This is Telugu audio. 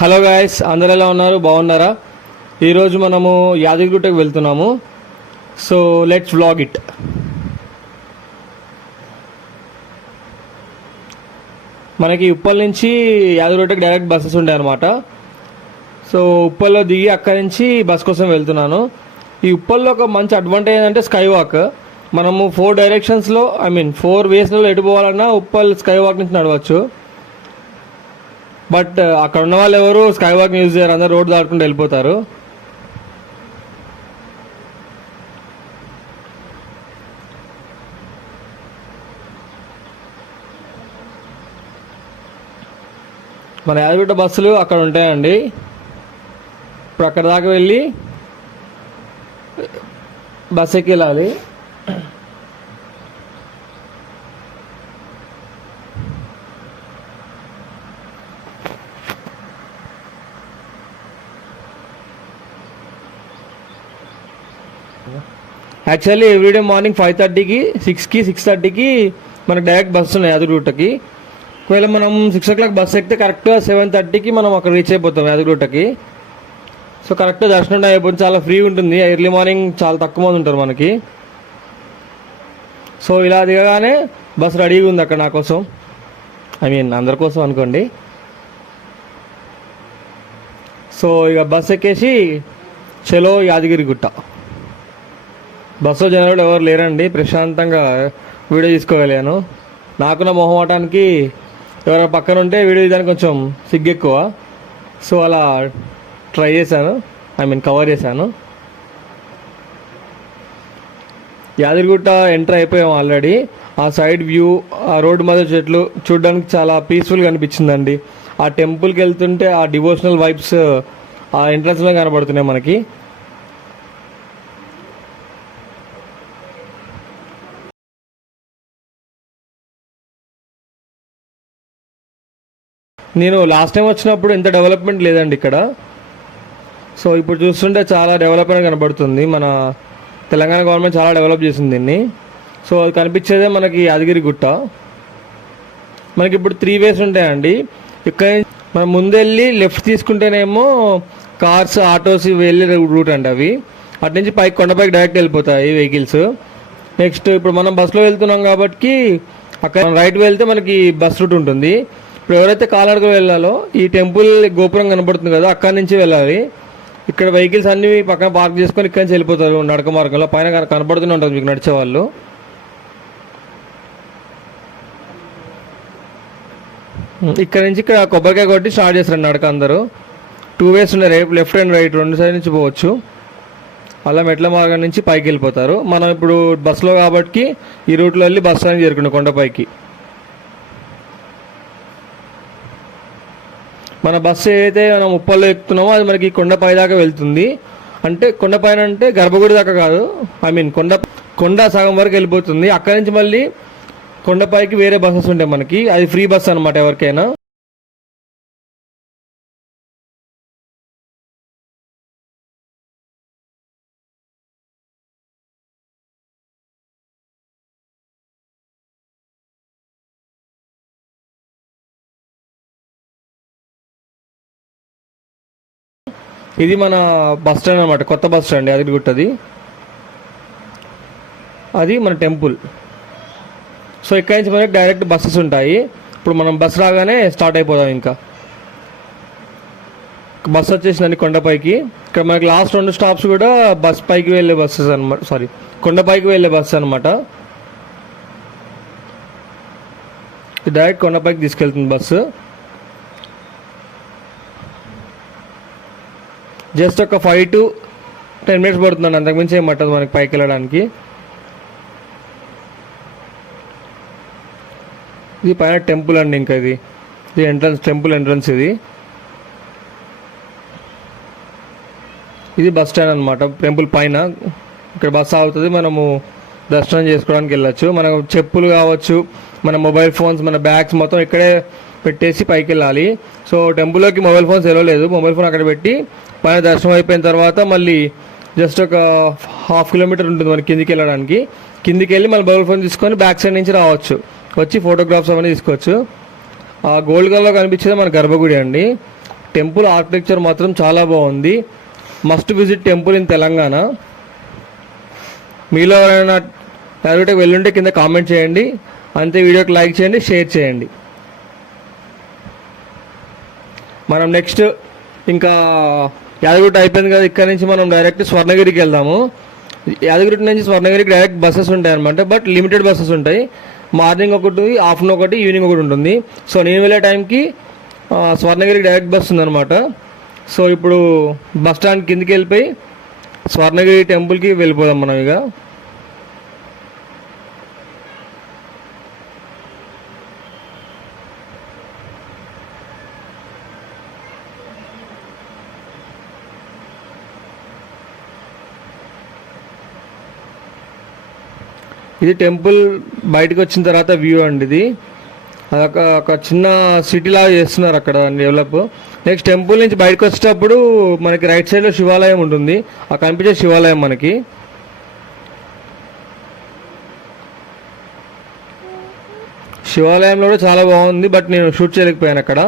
హలో గాయస్, అందరు ఎలా ఉన్నారు? బాగున్నారా? ఈరోజు మనము యాదగిరిగుట్టకు వెళ్తున్నాము. So let's vlog it. మనకి ఉప్పల్ నుంచి యాదగిరిగుట్టకి డైరెక్ట్ బస్సెస్ ఉంటాయి అన్నమాట. సో ఉప్పల్లో దిగి అక్కడి నుంచి బస్ కోసం వెళ్తున్నాను. ఈ ఉప్పల్లో ఒక మంచి అడ్వాంటేజ్ ఏంటంటే స్కై వాక్. మనము 4 డైరెక్షన్స్లో 4 వేస్లలో ఎటు పోవాలన్నా ఉప్పల్ స్కై వాక్ నుంచి నడవచ్చు. బట్ అక్కడ ఉన్న వాళ్ళు ఎవరు స్కై వాక్ యూజ్ చేయరు, అందరు రోడ్ దాటుకుంటూ వెళ్ళిపోతారు. మన యాదగిరిగుట్ట బస్సులు అక్కడ ఉంటాయండి. ఇప్పుడు అక్కడ దాకా వెళ్ళి బస్ ఎక్కి వెళ్ళాలి. యాక్చువల్లీ ఎవ్రీడే మార్నింగ్ 5:30కి 6కి 6:30కి మనకు డైరెక్ట్ బస్సు ఉన్నాయి యాదగిరిగుట్టకి. ఒకవేళ మనం 6 o'clock బస్సు ఎక్కితే కరెక్ట్గా 7:30కి మనం అక్కడ రీచ్ అయిపోతాం యాదగిరిగుట్టకి. సో కరెక్ట్గా దర్శనం అయిపోతుంది, చాలా ఫ్రీ ఉంటుంది. ఎర్లీ మార్నింగ్ చాలా తక్కువ మంది ఉంటారు మనకి. సో ఇలా దిగగానే బస్సు రెడీగా ఉంది అక్కడ నా కోసం, అందరి కోసం అనుకోండి. సో ఇక బస్ ఎక్కేసి చలో యాదగిరిగుట్ట. బస్సులో జనాలు ఎవరు లేరండి, ప్రశాంతంగా వీడియో తీసుకోగలిగాను. నాకున్న మొహమాటానికి ఎవరైనా పక్కన ఉంటే వీడియో తీయడానికి కొంచెం సిగ్గు ఎక్కువ. సో అలా ట్రై చేశాను, కవర్ చేశాను. యాదగిరిగుట్ట ఎంటర్ అయిపోయాం ఆల్రెడీ. ఆ సైడ్ వ్యూ, ఆ రోడ్డు మధ్య చెట్లు చూడడానికి చాలా పీస్ఫుల్గా అనిపించిందండి. ఆ టెంపుల్కి వెళ్తుంటే ఆ డివోషనల్ వైబ్స్ ఆ ఎంట్రన్స్లో కనబడుతున్నాయి మనకి. నేను లాస్ట్ టైం వచ్చినప్పుడు ఇంత డెవలప్మెంట్ లేదండి ఇక్కడ. సో ఇప్పుడు చూస్తుంటే చాలా డెవలప్మెంట్ కనబడుతుంది. మన తెలంగాణ గవర్నమెంట్ చాలా డెవలప్ చేసింది దీన్ని. సో అది కనిపించేదే మనకి యాదగిరిగుట్ట. మనకి ఇప్పుడు 3 వేస్ ఉంటాయండి. ఇక్కడ మనం ముందెళ్ళి లెఫ్ట్ తీసుకుంటేనేమో కార్స్, ఆటోస్ వెళ్ళే రూట్ అండి అవి. అటు నుంచి పైకి కొండపైకి డైరెక్ట్ వెళ్ళిపోతాయి వెహికల్స్. నెక్స్ట్ ఇప్పుడు మనం బస్సులో వెళ్తున్నాం కాబట్టి అక్కడ రైట్ వెళ్తే మనకి బస్ రూట్ ఉంటుంది. ఇప్పుడు ఎవరైతే కాలినడక వెళ్ళాలో ఈ టెంపుల్ గోపురం కనబడుతుంది కదా, అక్కడి నుంచి వెళ్ళాలి. ఇక్కడ వెహికల్స్ అన్ని పక్కన పార్క్ చేసుకొని ఇక్కడి నుంచి వెళ్ళిపోతారు నడక మార్గంలో. పైన కనబడుతూనే ఉంటుంది మీకు నడిచేవాళ్ళు. ఇక్కడ నుంచి ఇక్కడ కొబ్బరికాయ కొట్టి స్టార్ట్ చేస్తారు నడక అందరూ. 2 వేస్ ఉన్నాయి, లెఫ్ట్ అండ్ రైట్ 2 సైడ్ నుంచి పోవచ్చు. అలా మెట్ల మార్గం నుంచి పైకి వెళ్ళిపోతారు. మనం ఇప్పుడు బస్సులో కాబట్టి ఈ రూట్లో వెళ్ళి బస్ స్టాండ్ చేరుకున్నాం కొండపైకి. మన బస్సు ఏదైతే మనం ఉప్పల్లో ఎక్కుతున్నామో అది మనకి కొండపై దాకా వెళ్తుంది. అంటే కొండపైన అంటే గర్భగుడి దాకా కాదు, కొండ సగం వరకు వెళ్ళిపోతుంది. అక్కడి నుంచి మళ్ళీ కొండపైకి వేరే బస్సెస్ ఉంటాయి మనకి. అది ఫ్రీ బస్ అనమాట ఎవరికైనా. ఇది మన బస్ స్టాండ్ అనమాట, కొత్త బస్ స్టాండ్ యాదగిరిగుట్టది. అది మన టెంపుల్. సో ఇక్కడి నుంచి మనకి డైరెక్ట్ బస్సెస్ ఉంటాయి. ఇప్పుడు మనం బస్ రాగానే స్టార్ట్ అయిపోదాం. ఇంకా బస్ వచ్చేసిందండి కొండపైకి. ఇక్కడ మనకి లాస్ట్ 2 స్టాప్స్ కూడా బస్ పైకి వెళ్ళే బస్సెస్ అనమాట, కొండపైకి వెళ్ళే బస్సు అనమాట. డైరెక్ట్ కొండపైకి తీసుకెళ్తుంది బస్సు. జస్ట్ ఒక 5 to 10 minutes పడుతుందండి, అంతకుమించి ఏం పట్టదు మనకి పైకి వెళ్ళడానికి. ఇది పైన టెంపుల్ అండి. ఇంకా ఇది ఎంట్రన్స్, టెంపుల్ ఎంట్రన్స్. ఇది బస్ స్టాండ్ అనమాట, టెంపుల్ పైన. ఇక్కడ బస్సు ఆగుతుంది, మనము దర్శనం చేసుకోవడానికి వెళ్ళచ్చు. మన చెప్పులు కావచ్చు, మన మొబైల్ ఫోన్స్, మన బ్యాగ్స్ మొత్తం ఇక్కడే పెట్టేసి పైకి వెళ్ళాలి. సో టెంపుల్లోకి మొబైల్ ఫోన్స్ వెళ్ళలేదు, మొబైల్ ఫోన్ అక్కడ పెట్టి పైన దర్శనం అయిపోయిన తర్వాత మళ్ళీ జస్ట్ ఒక 1/2 kilometer ఉంటుంది మనకి కిందికి వెళ్ళడానికి. కిందికి వెళ్ళి మళ్ళీ మొబైల్ ఫోన్ తీసుకొని బ్యాక్ సైడ్ నుంచి రావచ్చు, వచ్చి ఫోటోగ్రాఫ్స్ అవన్నీ తీసుకోవచ్చు. ఆ గోల్డ్ కలర్లో కనిపించేది మన గర్భగుడి అండి. టెంపుల్ ఆర్కిటెక్చర్ మాత్రం చాలా బాగుంది. Must visit temple in Telangana. మీలో ఎవరైనా యాదగిరిగుట్టకు వెళ్ళుంటే కింద కామెంట్ చేయండి. అంతే, వీడియోకి లైక్ చేయండి, షేర్ చేయండి. మనం నెక్స్ట్ ఇంకా యాదగిరిగుట్ట అయిపోయింది కదా, ఇక్కడ నుంచి మనం డైరెక్ట్ స్వర్ణగిరికి వెళ్దాము. యాదగిరిగుట్ట నుంచి స్వర్ణగిరికి డైరెక్ట్ బస్సెస్ ఉంటాయి అనమాట, బట్ లిమిటెడ్ బస్సెస్ ఉంటాయి. మార్నింగ్ ఒకటి, ఆఫ్టర్నూన్ ఒకటి, ఈవినింగ్ ఒకటి ఉంటుంది. సో నేను వెళ్ళే టైంకి స్వర్ణగిరికి డైరెక్ట్ బస్ ఉందన్నమాట. సో ఇప్పుడు బస్ స్టాండ్ కిందికి వెళ్ళిపోయి స్వర్ణగిరి టెంపుల్కి వెళ్ళిపోదాం మనం ఇక. ఇది టెంపుల్ బయటకు వచ్చిన తర్వాత వ్యూ అండి. ఇది అదొక ఒక చిన్న సిటీ లాగా చేస్తున్నారు అక్కడ డెవలప్. నెక్స్ట్ టెంపుల్ నుంచి బయటకు వచ్చేటప్పుడు మనకి రైట్ సైడ్లో శివాలయం ఉంటుంది. ఆ కనిపించే శివాలయం మనకి. శివాలయంలో కూడా చాలా బాగుంది, బట్ నేను షూట్ చేయలేకపోయాను అక్కడ.